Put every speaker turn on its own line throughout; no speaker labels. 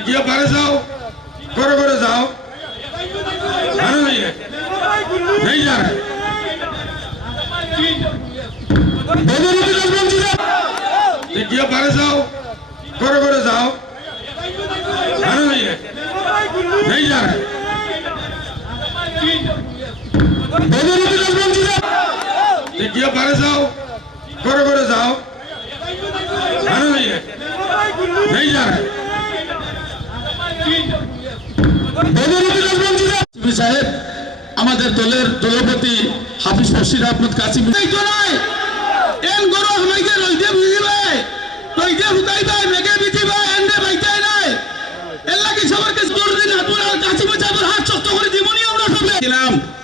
গিয়ে পারে যাও। করে করে যাও। নেই যাবে গিয়ে পারে যাও। করে করে যাও। নেই যাবে গিয়ে পারে যাও। করে করে যাও।
সিপি সাহেব, আমাদের দলের দলপতি হাফিজ বশির আহমদ কাসিম।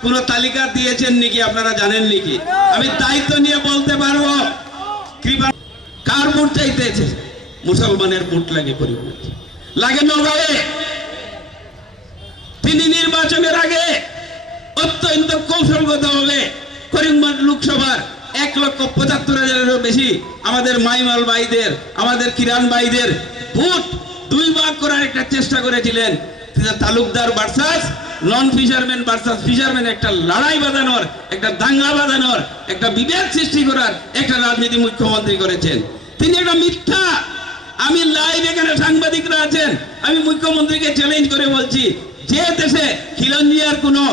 কোন তালিকা দিয়েছেন নাকি আপনারা জানেন নাকি? আমি দায়িত্ব নিয়ে বলতে পারব। কৃপা কার ভোট চাইতেছে? মুসলমানের ভোট লাগে পরিবার লাগে নবাবে। নির্বাচনের আগে অত্যন্ত কৌশলগত ভাবে করিমগঞ্জ লোকসভার এক লক্ষ পঁচাত্তর হাজারেরও বেশি আমাদের মাইমাল ভাইদের, আমাদের কিরান ভাইদের ভোট দুই ভাগ করার একটা চেষ্টা করেছিলেন। Talukdar versus non fisherman versus, fisherman একটা লড়াই বাঁধানোর, একটা দাঙ্গা বাঁধানোর, একটা বিভেদ সৃষ্টি করার একটা রাজনীতি মুখ্যমন্ত্রী করেছেন। তিনি একটা মিথ্যা আমি লাইভ এখানে সাংবাদিকরা আছেন। আমি মুখ্যমন্ত্রীকে চ্যালেঞ্জ করে বলছি, যে দেশে খিলঞ্জিয়ার কোনো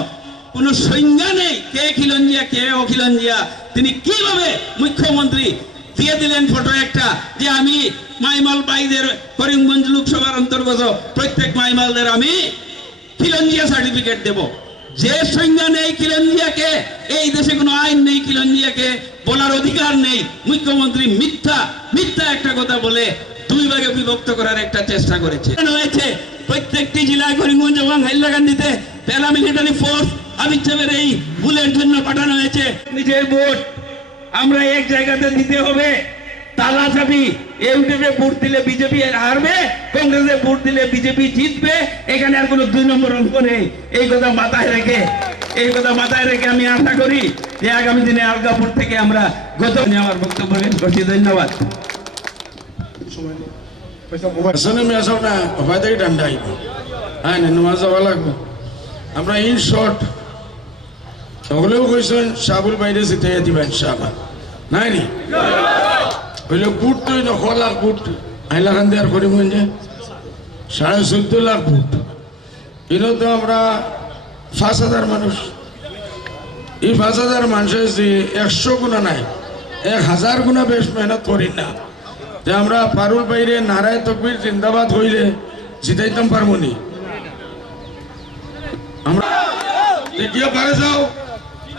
কোনো সংজ্ঞা নেই, কে খিলঞ্জিয়া, কে অখিলঞ্জিয়া, তিনি কীভাবে মুখ্যমন্ত্রী দিয়ে দিলেন ফটো একটা, যে আমি মাইমাল বাইদের করিমগঞ্জ লোকসভার অন্তর্গত, প্রত্যেক মাইমালদের আমি খিলঞ্জিয়া সার্টিফিকেট দেব। যে সংজ্ঞা নেই খিলঞ্জিয়াকে, এই দেশে কোনো আইন নেই খিলঞ্জিয়াকে, বলার অধিকার নেই। মুখ্যমন্ত্রী মিথ্যা মিথ্যা একটা কথা বলে দুই ভাগে বিভক্ত করার একটা চেষ্টা করেছে। হয়েছে প্রত্যেকটি জেলায় করিমগঞ্জ এবং হাইলাকান্দিতে প্যারামিলিটারি ফোর্স আমির সাহেবের এই ভুলের জন্য পাঠানো হয়েছে। নিজের ভোট আমরা এক জায়গাতে দিতে হবে তালা চাবি ইউটিউবে ভোট দিলে বিজেপি হারবে কংগ্রেসে ভোট দিলে বিজেপি জিতবে এখানে আর কোনো দুই নম্বর অঙ্ক নেই। এই কথা মাথায় রেখে এই কথা মাথায় রেখে আমি আশা করি যে আগামী দিনে আলগাপুর থেকে আমরা গত আমার বক্তব্য শেষ করছি ধন্যবাদ।
আসব না থেকে আইব। হ্যাঁ না যাওয়া লাগবে। আমরা ইন শর্ট সকলেও কইছেন সাবুল বাইরে জিতাইয়া দিবা ইনশাআল্লাহ। নাই নি? হইলে বুট তো ন লাখ বুট। হাইলাকান্দি আর করিমগঞ্জে সাড়ে চোদ্দ লাখ বুট। কিন্তু তো আমরা পাঁচ হাজার মানুষ। এই পাঁচ হাজার মানুষের যে একশো গুণা নাই এক হাজার গুণা বেশ মেহনত করি না। যে আমরা পারুল বাইরে নারায় তকবির জিন্দাবাদ হইলে জিতাইতাম পারবো নি আমরা যে গিয়ে পারে যাও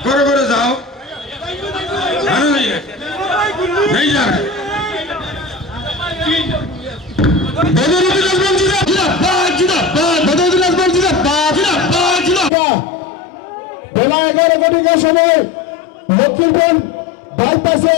করে করে যাও আরে नहीं है नहीं जा रहा
বেলা এগারো ঘটিকার সময় লক্ষ্মীপুর বাইপাসে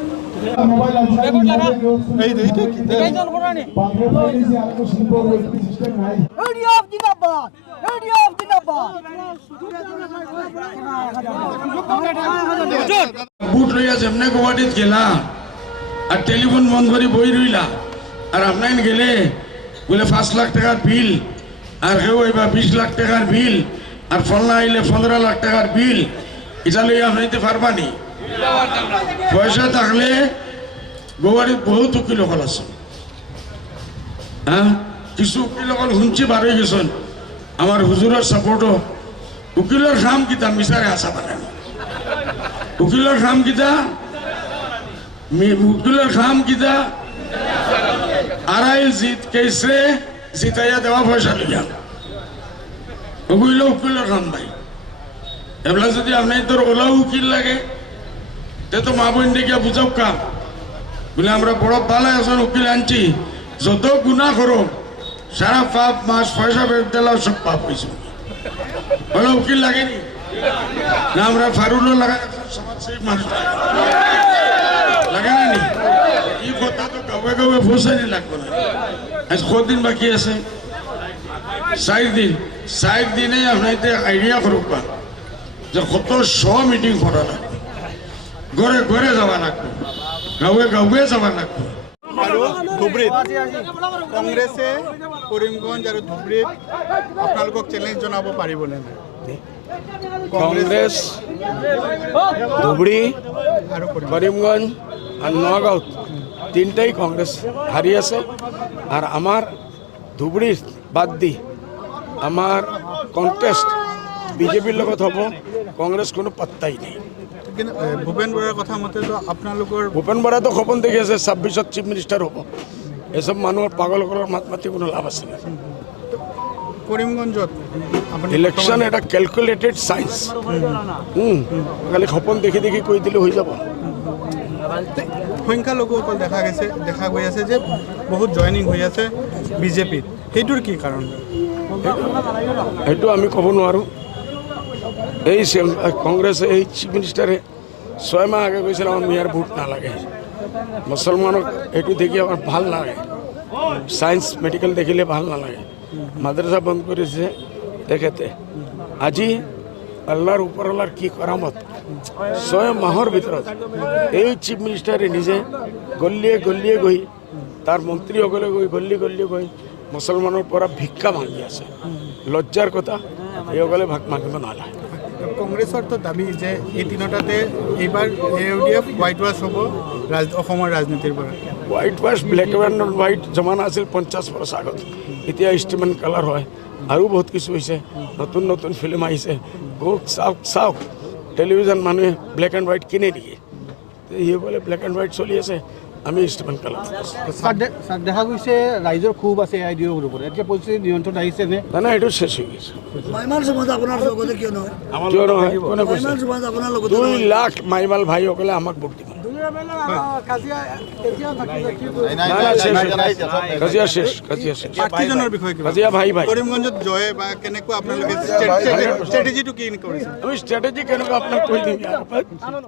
বুট আর টেলিফোন বন্ধ করে বই রইলা, আর আপনার গেলে বলে পাঁচ লাখ টাকার বিল, আর কেউ এবার বিশ লাখ টাকার বিল, আর ফলনা আইলে পনেরো লাখ টাকার বিল, এটা লইয়া আপনাইতে পারবানি। পয়সা থাকলে গুয়াহাটিত বহুত উকিল হল আছে। হ্যাঁ? কিছু উকিল অকল শুনছি বার হয়ে গেছেন। আমার হুজুরের সাপোর্টও উকিলের খাম কিতা মিশারে আসা পারেন উকিলের খাম কিতা উকিলের খাম কিতা আড়াই জিত কেসরে জিতাইয়া দেওয়া পয়সা লইয়া ওগুলো উকিলের খাম ভাই। এগুলা যদি আপনার তোর ওলাও উকিল লাগে। তে তো মা বোন দেখিয়া বুঝাও কাম। বলে আমরা বড় পালায় আছেন উকিল আনছি। যত গুণা করো সারা পাপ মাস পয়সা বের দিলাও সব পাপ হয়েছে বলে উকিল লাগেনি না? আমরা ফারুলও লাগা সমাজসেবী মানুষ লাগে। লাগে না নি? এই কথা তো গাঁৱে গাঁৱে পৌঁছানি লাগবে না। আজ কদিন বাকি আছে? চার দিন। চার দিনে আপনার আইডিয়া করুক যে কত শ মিটিং করা লাগবে ঘরে যাওয়া লাগবে গাঁৱে গাঁৱে যাওয়া লাগবে
আৰু ধুবুৰীত কংগ্ৰেছে কৰিমগঞ্জ আৰু ধুবুৰীত আপোনালোকক চেলেঞ্জ জনাব পাৰিবনে
কংগ্রেস ধুবড়ি
আৰু কৰিম
করিমগঞ্জ আর নগাঁও। তিনটাই কংগ্রেস হারিয়েছে আর আমার ধুবড়ির বাদ দি আমার কন্টেস্ট বিজেপির লগত হব। কংগ্রেস কোনো পাত্তাই নেই।
কিন্তু ভূপেন বৰাৰ কথা মতেতো আপোনালোকৰ
ভূপেন বৰা তো সপন দেখি আছে ছাব্বিছত চিফ মিনিষ্টাৰ হ'ব। এসব মানুহৰ পাগলসকলৰ মাত মাতি কোনো লাভ আছে
আপুনি
ইলেকশ্যন এটা কেলকুলেটেড চাইন্স খালি সপোন দেখি দেখি কৈ দিলে হৈ যাব।
সংখ্যালঘুসকল দেখা গৈছে দেখা গৈ আছে যে বহুত জইনিং হৈ আছে বিজেপিত। সেইটোৰ কি কাৰণ?
সেইটো আমি ক'ব নোৱাৰোঁ। এই কংগ্ৰেছে এই চিফ মিনিষ্টাৰে ছয় মাহ আগে কৈছিল আমাৰ মিয়াৰ ভোট নালাগে মুছলমানক এইটো দেখি আমাৰ ভালো নালাগে চায়েন্স মেডিকেল দেখিলে ভালো নালাগে মাদ্ৰাছা বন্ধ কৰিছে তেখেতে আজি আল্লাহৰ ওপৰৱালাৰ কি কৰামত ছয় মাহৰ ভিতৰত এই চিফ মিনিষ্টাৰে নিজে গল্লিয়ে গল্লিয়ে গৈ তাৰ মন্ত্ৰীসকলে গৈ গল্লি গল্লি গৈ মুছলমানৰ পৰা ভিক্ষা মাগি আছে লজ্জাৰ কথা এইসকলে ভাগ মাগিব নালাগে
কংগ্ৰেছৰতো দাবী যে এই তিনিটাতে এইবাৰ A D F whitewash হ'ব ৰাজ অসমৰ ৰাজনীতিৰ পৰা।
White wash black and white জমানা আছিল পঞ্চাছ বছৰ আগত। এতিয়া ষ্টিমেন কালাৰ হয় আৰু বহুত কিছু হৈছে। নতুন নতুন ফিল্ম আহিছে। বহুত চাওক চাওক টেলিভিশ্যন মানুহে ব্লেক এণ্ড হোৱাইট কিনে নেকি? সেইবোলে ব্লেক এণ্ড হোৱাইট চলি আছে আমি কালাৰ
স্যার দেখা গৈছে ৰাইজৰ ক্ষোভ আছে আই ডি অ'ৰ ওপৰত এতিয়া পৰিস্থিতি নিয়ন্ত্ৰণ আহিছে নে
নাই নাই এইটো চেচ হৈ গৈছে
মাইমান সমাজ আপোনাৰ লগতে কিয় নহয়
কিয় নহয় কোনে কৈছে
সমাজ আপোনাৰ লগতে
দুই লাখ মাইমাল ভাইসকলে আমাক ভোট দিব
কাজিয়া এতিয়া থাকিলে কি কৰিব?
নাই নাই শেষ কাজিয়া শেষ কাজিয়া শেষ
প্ৰাৰ্থীজনৰ বিষয়ে কিবা
কাজিয়া ভাই ভাই
কৰিমগঞ্জত জয় বা কেনেকুৱা আপোনালোকে ষ্ট্ৰেটেজিটো কি কৰিছে
আমি ষ্ট্ৰেটেজি কেনেকুৱা আপোনাক কৈ দিম